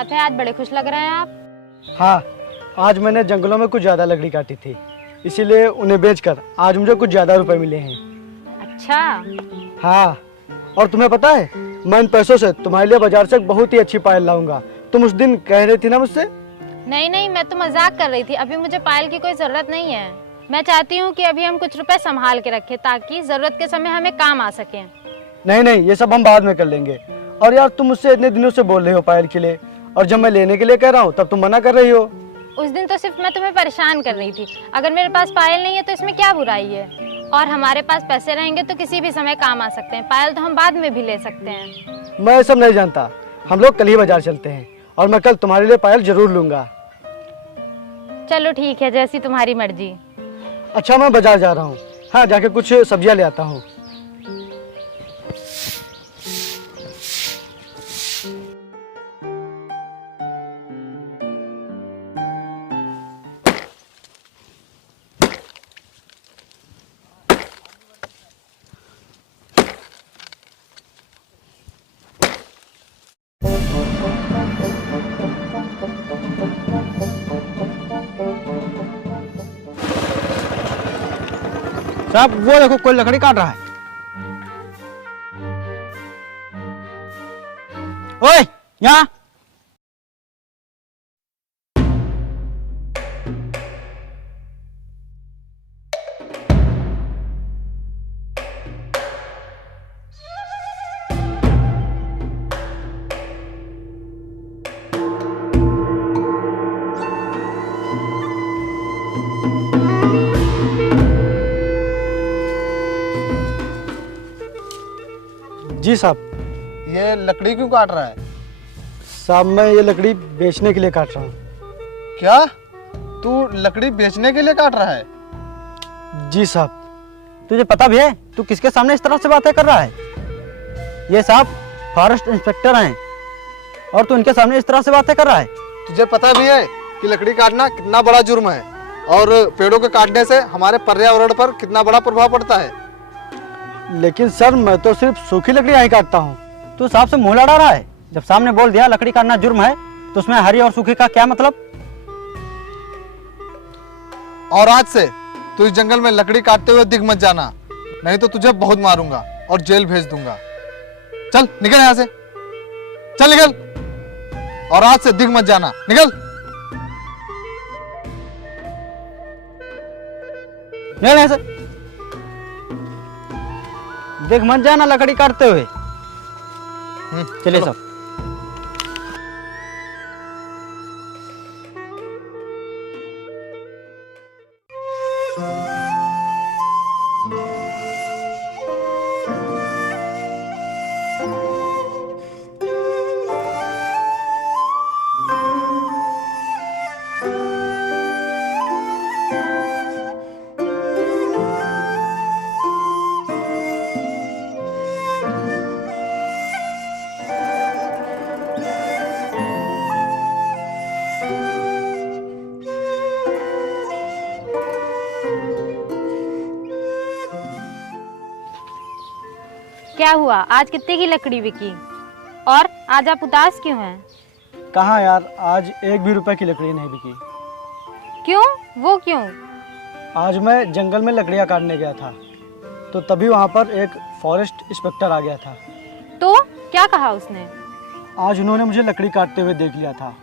बात है, आज बड़े खुश लग रहे हैं आप। हाँ, आज मैंने जंगलों में कुछ ज़्यादा लकड़ी काटी थी, इसीलिए उन्हें बेचकर आज मुझे कुछ ज़्यादा रुपए मिले हैं। अच्छा। हाँ, और तुम्हें पता है, मैं इन पैसों से तुम्हारे लिए बाजार से एक बहुत ही अच्छी पायल लाऊंगा। तुम उस दिन कह रही थी ना मुझसे। नहीं नहीं, मैं तो मजाक कर रही थी। अभी मुझे पायल की कोई जरूरत नहीं है। मैं चाहती हूँ कि अभी हम कुछ रुपए संभाल के रखें ताकि जरूरत के समय हमें काम आ सके। नहीं नहीं, ये सब हम बाद में कर लेंगे। और यार, तुम मुझसे इतने दिनों से बोल रही हो पायल के लिए, और जब मैं लेने के लिए कह रहा हूँ तब तुम मना कर रही हो। उस दिन तो सिर्फ मैं तुम्हें परेशान कर रही थी। अगर मेरे पास पायल नहीं है तो इसमें क्या बुराई है। और हमारे पास पैसे रहेंगे तो किसी भी समय काम आ सकते हैं। पायल तो हम बाद में भी ले सकते हैं। मैं ये सब नहीं जानता। हम लोग कल ही बाजार चलते हैं और मैं कल तुम्हारे लिए पायल जरूर लूंगा। चलो ठीक है, जैसी तुम्हारी मर्जी। अच्छा, मैं बाजार जा रहा हूँ। हाँ, जाके कुछ सब्जियाँ ले आता हूँ। साहब, वो देखो कोई लकड़ी काट रहा है। ओए, यहाँ। जी साहब। ये लकड़ी क्यों काट रहा है? साहब, मैं ये लकड़ी बेचने के लिए काट रहा हूँ। क्या तू लकड़ी बेचने के लिए काट रहा है? जी साहब। तुझे पता भी है तू किसके सामने इस तरह से बातें कर रहा है? ये साहब फॉरेस्ट इंस्पेक्टर हैं और तू इनके सामने इस तरह से बातें कर रहा है। तुझे पता भी है कि लकड़ी काटना कितना बड़ा जुर्म है और पेड़ों के काटने से हमारे पर्यावरण पर कितना बड़ा प्रभाव पड़ता है। लेकिन सर, मैं तो सिर्फ सूखी लकड़ियाँ ही काटता हूँ। तू साहब से मुंह लड़ा रहा है। जब सामने बोल दिया लकड़ी काटना जुर्म है तो उसमें हरी और सूखी का क्या मतलब? और आज से तू इस जंगल में लकड़ी काटते हुए दिख मत जाना, नहीं तो तुझे बहुत मारूंगा और जेल भेज दूंगा। चल निकल यहाँ से, चल निकल। और आज से दिख मत जाना, निकल। निकल यहाँ से। देख मत जाना लकड़ी काटते हुए। चलिए सब। क्या हुआ, आज कितने की लकड़ी बिकी? और आज आप उदास क्यों हैं? कहाँ यार, आज एक भी रुपए की लकड़ी नहीं बिकी। क्यों? वो क्यों? आज मैं जंगल में लकड़ियाँ काटने गया था तो तभी वहाँ पर एक फॉरेस्ट इंस्पेक्टर आ गया था। तो क्या कहा उसने? आज उन्होंने मुझे लकड़ी काटते हुए देख लिया था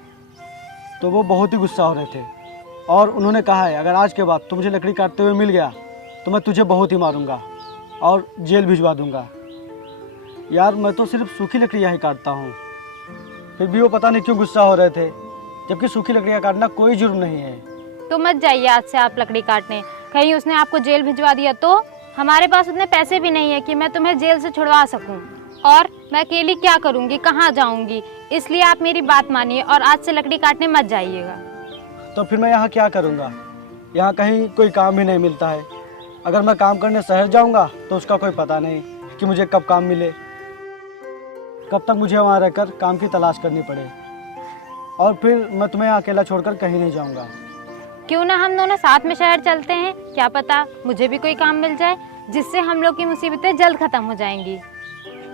तो वो बहुत ही गुस्सा हो रहे थे और उन्होंने कहा है अगर आज के बाद तू मुझे लकड़ी काटते हुए मिल गया तो मैं तुझे बहुत ही मारूंगा और जेल भिजवा दूंगा। यार, मैं तो सिर्फ सूखी लकड़ियाँ ही काटता हूँ, फिर भी वो पता नहीं क्यों गुस्सा हो रहे थे, जबकि सूखी लकड़ियाँ काटना कोई जुर्म नहीं है। तो मत जाइए आज से आप लकड़ी काटने। कहीं उसने आपको जेल भिजवा दिया तो? हमारे पास उतने पैसे भी नहीं है कि मैं तुम्हें जेल से छुड़वा सकूं। और मैं अकेली क्या करूंगी, कहाँ जाऊंगी? इसलिए आप मेरी बात मानिए और आज से लकड़ी काटने मत जाइएगा। तो फिर मैं यहाँ क्या करूँगा? यहाँ कहीं कोई काम भी नहीं मिलता है। अगर मैं काम करने शहर जाऊँगा तो उसका कोई पता नहीं कि मुझे कब काम मिले, कब तक मुझे वहाँ रहकर काम की तलाश करनी पड़े। और फिर मैं तुम्हें अकेला छोड़कर कहीं नहीं जाऊँगा। क्यों ना हम दोनों साथ में शहर चलते हैं? क्या पता मुझे भी कोई काम मिल जाए जिससे हम लोग की मुसीबतें जल्द खत्म हो जाएंगी।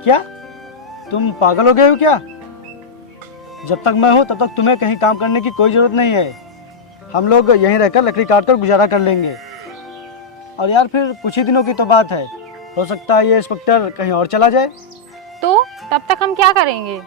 क्या तुम पागल हो गए हो क्या? जब तक मैं हूँ तब तक तुम्हें कहीं काम करने की कोई ज़रूरत नहीं है। हम लोग यहीं रहकर लकड़ी काट कर गुजारा कर लेंगे। और यार फिर कुछ ही दिनों की तो बात है, हो सकता है ये इंस्पेक्टर कहीं और चला जाए। तो तब तक हम क्या करेंगे?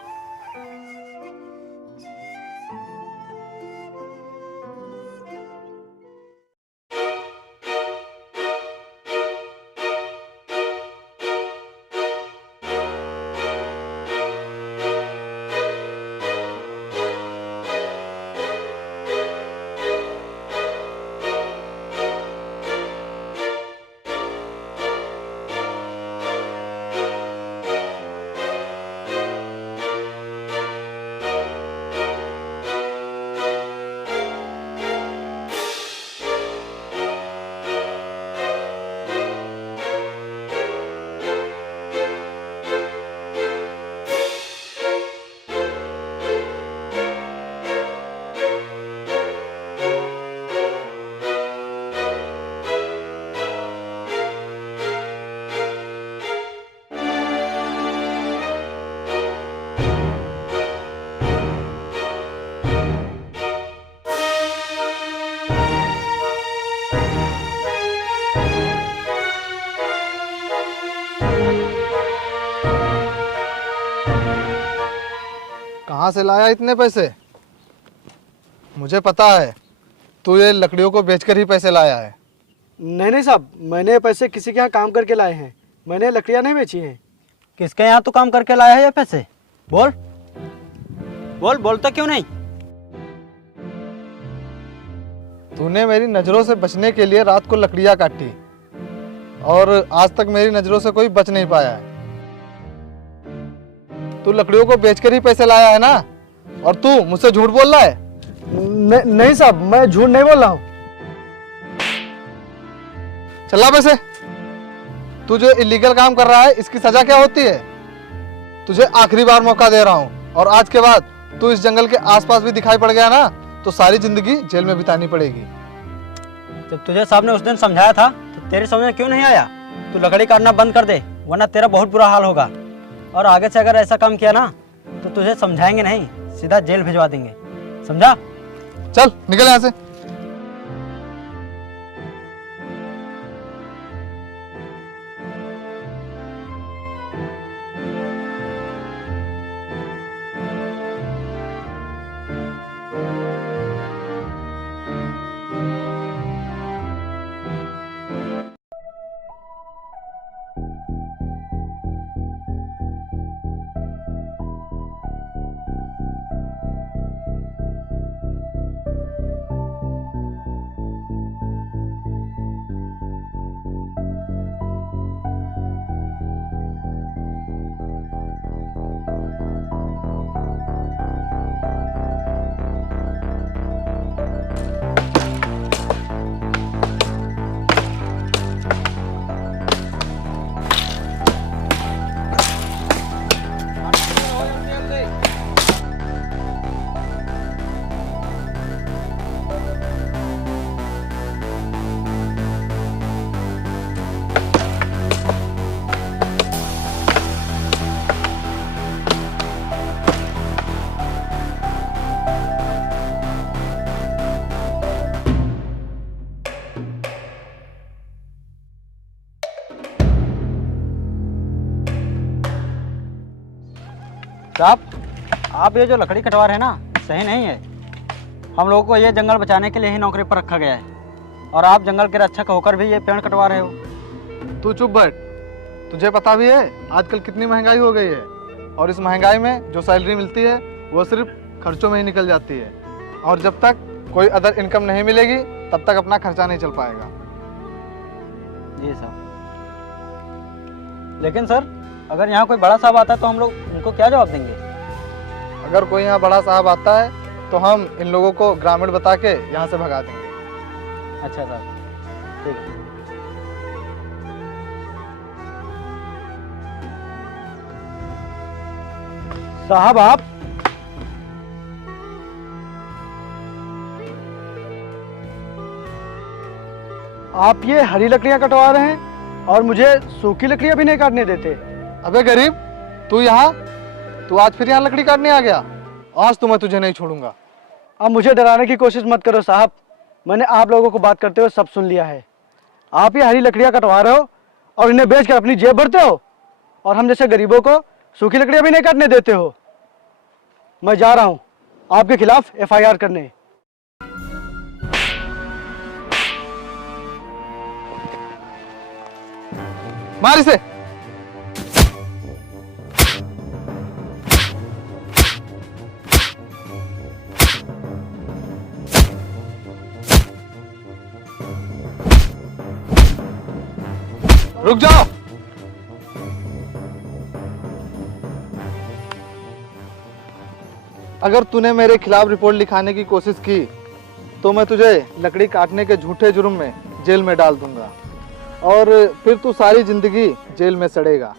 कहाँ से लाया इतने पैसे? मुझे पता है तू ये लकड़ियों को बेचकर ही पैसे लाया है। नहीं साहब, मैंने ये पैसे किसी के यहाँ काम करके लाए हैं, मैंने लकड़ियाँ नहीं बेची हैं। किसके यहाँ तू काम करके लाया है ये पैसे? बोल बोल, बोलता क्यों नहीं? तूने मेरी नज़रों से बचने के लिए रात को लकड़ियाँ काटी और आज तक मेरी नज़रों से कोई बच नहीं पाया है। तू लकड़ियों को बेचकर ही पैसे लाया है ना, और तू मुझसे झूठ बोल रहा है? नहीं साहब, मैं झूठ नहीं बोल रहा हूँ। चला पैसे। तू जो इलीगल काम कर रहा है इसकी सजा क्या होती है? तुझे आखिरी बार मौका दे रहा हूँ, और आज के बाद तू इस जंगल के आसपास भी दिखाई पड़ गया ना तो सारी जिंदगी जेल में बितानी पड़ेगी। जब तुझे साहब ने उस दिन समझाया था तो तेरे समझ में क्यों नहीं आया? तू लकड़ी काटना बंद कर दे, वरना तेरा बहुत बुरा हाल होगा। और आगे से अगर ऐसा काम किया ना तो तुझे समझाएंगे नहीं, सीधा जेल भिजवा देंगे, समझा? चल निकल यहाँ से। साहब, आप ये जो लकड़ी कटवा रहे हैं ना, सही नहीं है। हम लोगों को ये जंगल बचाने के लिए ही नौकरी पर रखा गया है, और आप जंगल के रक्षक होकर भी ये पेड़ कटवा रहे हो। तू चुप बैठ। तुझे पता भी है आजकल कितनी महंगाई हो गई है, और इस महंगाई में जो सैलरी मिलती है वो सिर्फ खर्चों में ही निकल जाती है, और जब तक कोई अदर इनकम नहीं मिलेगी तब तक अपना खर्चा नहीं चल पाएगा। जी सर। लेकिन सर, अगर यहाँ कोई बड़ा साहब आता है तो हम लोग उनको क्या जवाब देंगे? अगर कोई यहाँ बड़ा साहब आता है तो हम इन लोगों को ग्रामीण बता के यहाँ से भगा देंगे। अच्छा साहब, ठीक है। साहब, आप ये हरी लकड़ियां कटवा रहे हैं और मुझे सूखी लकड़ियां भी नहीं काटने देते। अबे गरीब, तू आज फिर यहाँ लकड़ी काटने आ गया, आज तो मैं तुझे नहीं छोड़ूंगा। अब मुझे डराने की कोशिश मत करो साहब, मैंने आप लोगों को बात करते हुए सब सुन लिया है। आप ये हरी लकड़ियाँ कटवा रहे हो और इन्हें बेच कर अपनी जेब भरते हो, और हम जैसे गरीबों को सूखी लकड़ियाँ भी नहीं काटने देते हो। मैं जा रहा हूँ आपके खिलाफ FIR करने। मार इसे। रुक जाओ। अगर तूने मेरे खिलाफ रिपोर्ट लिखाने की कोशिश की तो मैं तुझे लकड़ी काटने के झूठे जुर्म में जेल में डाल दूंगा और फिर तू सारी जिंदगी जेल में सड़ेगा।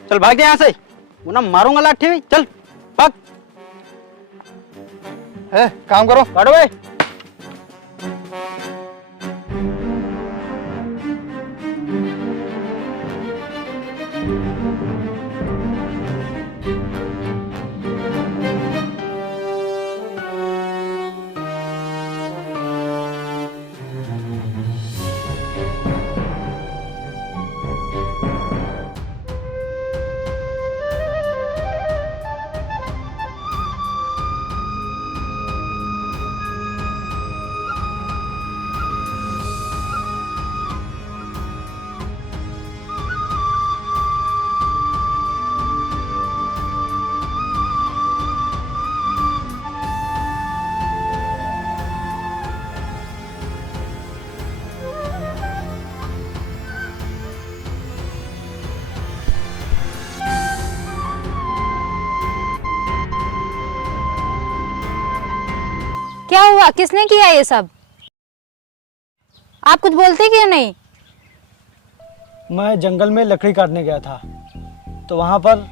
चल भाग जा यहाँ से, वरना मारूंगा लाठी में। चल भाग। है काम करो। काटो भाई। क्या हुआ, किसने किया ये सब? आप कुछ बोलते क्यों नहीं? मैं जंगल में लकड़ी काटने गया था तो वहाँ पर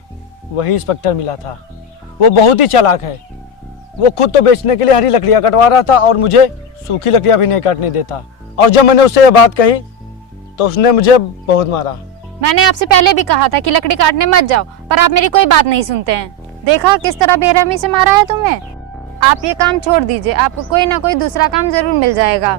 वही इंस्पेक्टर मिला था। वो बहुत ही चालाक है। वो खुद तो बेचने के लिए हरी लकड़ियाँ कटवा रहा था और मुझे सूखी लकड़ियाँ भी नहीं काटने देता। और जब मैंने उससे ये बात कही तो उसने मुझे बहुत मारा। मैंने आपसे पहले भी कहा था कि लकड़ी काटने मत जाओ, पर आप मेरी कोई बात नहीं सुनते हैं। देखा किस तरह बेरहमी से मारा है तुम्हें। आप ये काम छोड़ दीजिए, आपको कोई ना कोई दूसरा काम जरूर मिल जाएगा।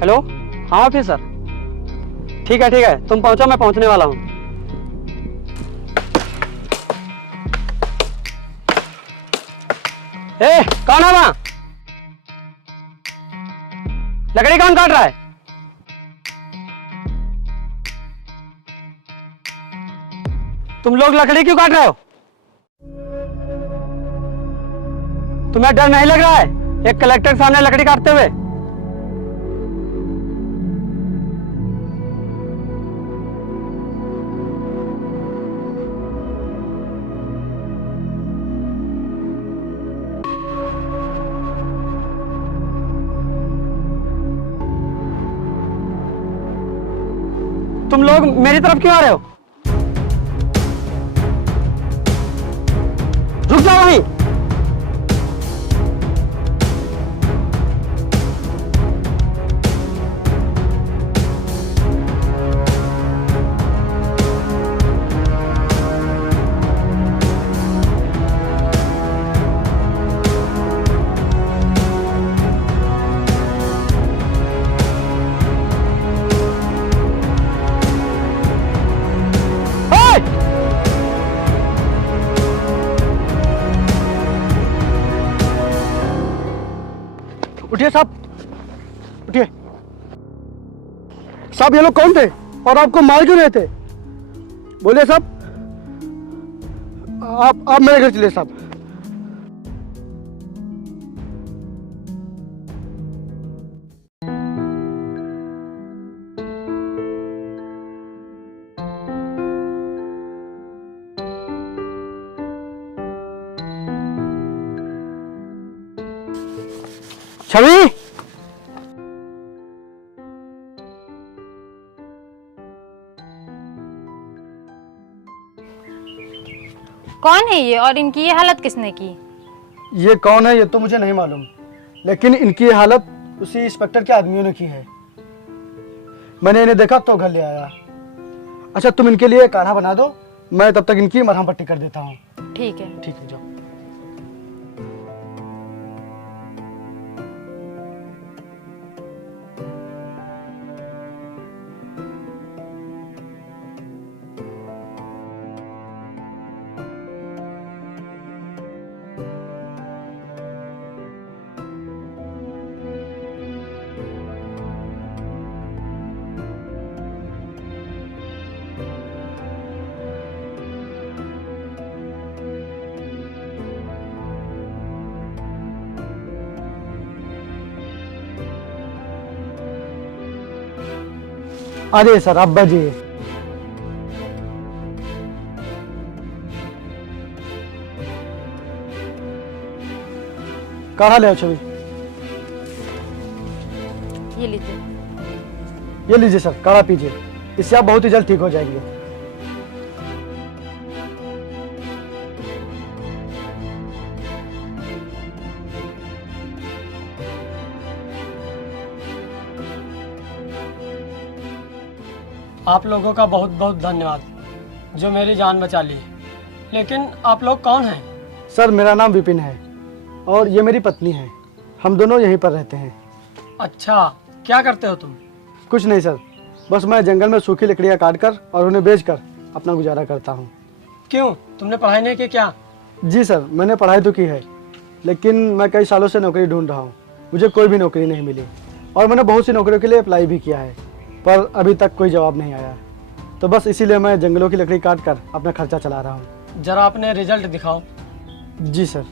हेलो, हाँ ऑफिसर। ठीक है, तुम पहुंचो, मैं पहुंचने वाला हूँ। ए, कौन है वहां? लकड़ी कौन काट रहा है? तुम लोग लकड़ी क्यों काट रहे हो? तुम्हें डर नहीं लग रहा है एक कलेक्टर के सामने लकड़ी काटते हुए? तुम लोग मेरी तरफ क्यों आ रहे हो? रुक जाओ वहीं। उठिए साहब, उठिए साहब। ये लोग कौन थे और आपको मार क्यों रहे थे? बोलिए साहब। आप मेरे घर चलिए साहब। छवि, कौन है ये और इनकी ये हालत किसने की? ये कौन है ये तो मुझे नहीं मालूम, लेकिन इनकी ये हालत उसी इंस्पेक्टर के आदमियों ने की है। मैंने इन्हें देखा तो घर ले आया। अच्छा तुम इनके लिए काढ़ा बना दो, मैं तब तक इनकी मरहम पट्टी कर देता हूँ। ठीक है। ठीक है जाओ। अरे सर अब्बा जी, काढ़ा ले आओ छवि। ये लीजिए। ये लीजिए सर, काढ़ा पीजिए, इससे आप बहुत ही जल्द ठीक हो जाएंगे। आप लोगों का बहुत बहुत धन्यवाद जो मेरी जान बचा ली। लेकिन आप लोग कौन हैं? सर मेरा नाम विपिन है और ये मेरी पत्नी है, हम दोनों यहीं पर रहते हैं। अच्छा, क्या करते हो तुम? कुछ नहीं सर, बस मैं जंगल में सूखी लकड़ियाँ काट कर और उन्हें बेचकर अपना गुजारा करता हूँ। क्यों, तुमने पढ़ाई नहीं की क्या? जी सर, मैंने पढ़ाई तो की है, लेकिन मैं कई सालों से नौकरी ढूंढ रहा हूँ, मुझे कोई भी नौकरी नहीं मिली और मैंने बहुत सी नौकरियों के लिए अप्लाई भी किया है, पर अभी तक कोई जवाब नहीं आया। तो बस इसीलिए मैं जंगलों की लकड़ी काट कर अपना खर्चा चला रहा हूँ। जरा अपने रिजल्ट दिखाओ। जी सर।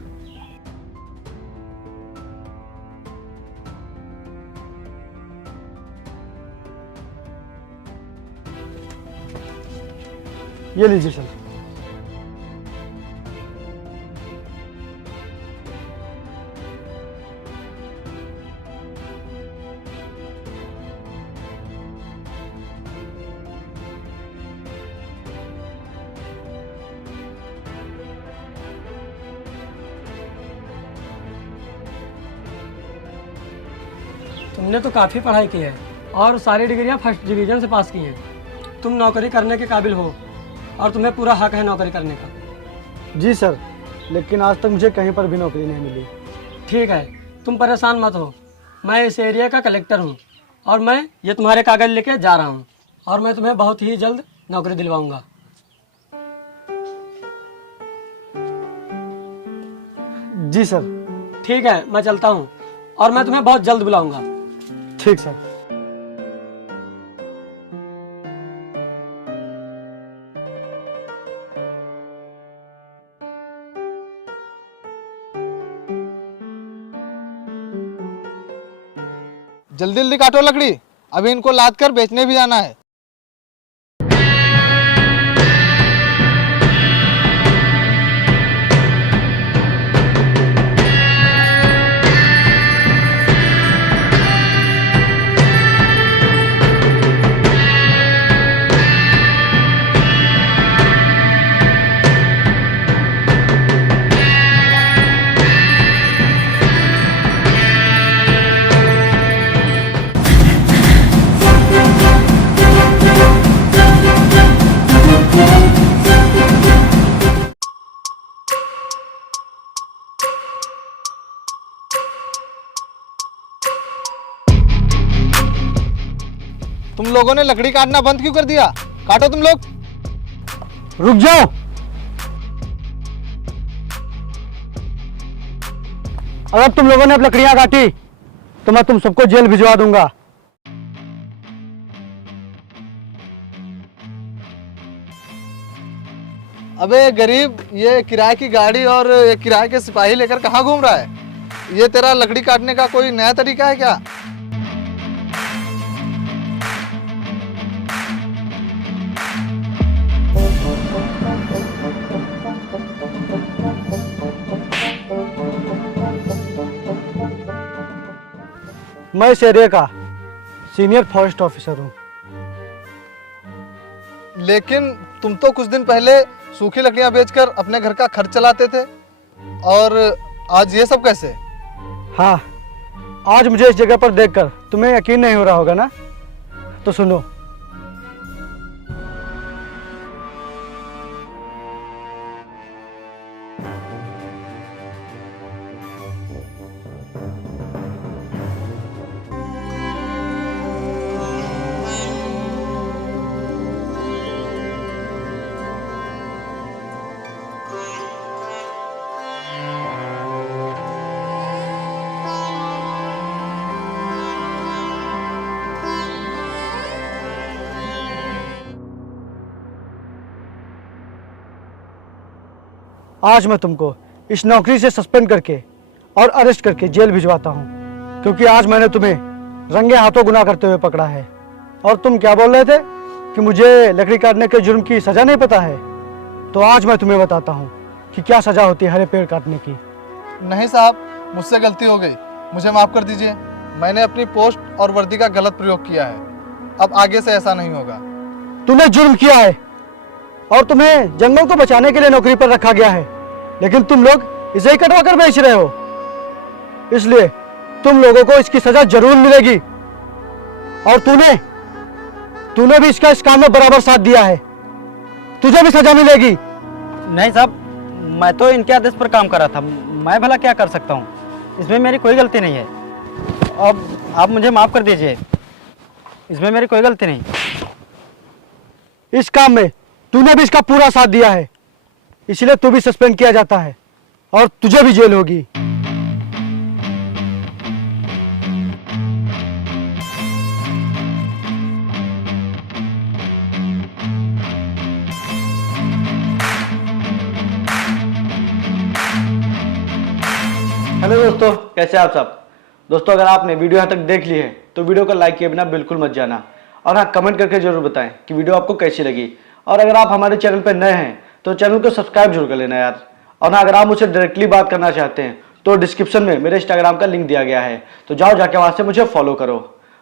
ये लीजिए सर। तुमने तो काफ़ी पढ़ाई की है और सारी डिग्रियां फर्स्ट डिवीजन से पास की हैं। तुम नौकरी करने के काबिल हो और तुम्हें पूरा हक है नौकरी करने का। जी सर, लेकिन आज तक मुझे कहीं पर भी नौकरी नहीं मिली। ठीक है, तुम परेशान मत हो, मैं इस एरिया का कलेक्टर हूँ और मैं ये तुम्हारे कागज लेके जा रहा हूँ और मैं तुम्हें बहुत ही जल्द नौकरी दिलवाऊंगा। जी सर। ठीक है, मैं चलता हूँ और मैं तुम्हें बहुत जल्द बुलाऊंगा। ठीक सर। जल्दी जल्दी काटो लकड़ी, अभी इनको लाद कर बेचने भी जाना है। तुम लोगों ने लकड़ी काटना बंद क्यों कर दिया? काटो तुम लोग। रुक जाओ। अगर तुम लोगों ने अब लकड़ियां काटी तो मैं तुम सबको जेल भिजवा दूंगा। अबे गरीब, ये किराए की गाड़ी और ये किराए के सिपाही लेकर कहाँ घूम रहा है? ये तेरा लकड़ी काटने का कोई नया तरीका है क्या? मैं इस एरिया का सीनियर फॉरेस्ट ऑफिसर हूँ। लेकिन तुम तो कुछ दिन पहले सूखी लकड़ियां बेचकर अपने घर का खर्च चलाते थे, और आज ये सब कैसे? हाँ, आज मुझे इस जगह पर देखकर तुम्हें यकीन नहीं हो रहा होगा ना, तो सुनो। आज मैं तुमको इस नौकरी से सस्पेंड करके और अरेस्ट करके जेल भिजवाता हूँ, क्योंकि आज मैंने तुम्हें रंगे हाथों गुनाह करते हुए पकड़ा है। और तुम क्या बोल रहे थे कि मुझे लकड़ी काटने के जुर्म की सज़ा नहीं पता है, तो आज मैं तुम्हें बताता हूँ कि क्या सज़ा होती है हरे पेड़ काटने की। नहीं साहब, मुझसे गलती हो गई, मुझे माफ़ कर दीजिए। मैंने अपनी पोस्ट और वर्दी का गलत प्रयोग किया है, अब आगे से ऐसा नहीं होगा। तूने जुर्म किया है और तुम्हें जंगल को बचाने के लिए नौकरी पर रखा गया है, लेकिन तुम लोग इसे ही कटवा कर बेच रहे हो, इसलिए तुम लोगों को इसकी सजा जरूर मिलेगी। और तूने भी इस काम में बराबर साथ दिया है, तुझे भी सजा मिलेगी। नहीं साहब, मैं तो इनके आदेश पर काम कर रहा था, मैं भला क्या कर सकता हूँ, इसमें मेरी कोई गलती नहीं है। अब आप मुझे माफ़ कर दीजिए, इसमें मेरी कोई गलती नहीं। इस काम में तूने भी इसका पूरा साथ दिया है, इसलिए तू भी सस्पेंड किया जाता है और तुझे भी जेल होगी। हेलो दोस्तों, कैसे आप सब? दोस्तों, अगर आपने वीडियो यहाँ तक देख ली है तो वीडियो को लाइक किए बिना बिल्कुल मत जाना, और हाँ, कमेंट करके जरूर बताएं कि वीडियो आपको कैसी लगी। और अगर आप हमारे चैनल पर नए हैं तो चैनल को सब्सक्राइब जरूर कर लेना यार। और हाँ, अगर आप मुझसे डायरेक्टली बात करना चाहते हैं तो डिस्क्रिप्शन में मेरे इंस्टाग्राम का लिंक दिया गया है, तो जाओ जाके वहाँ से मुझे फॉलो करो।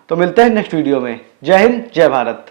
तो मिलते हैं नेक्स्ट वीडियो में। जय हिंद, जय भारत।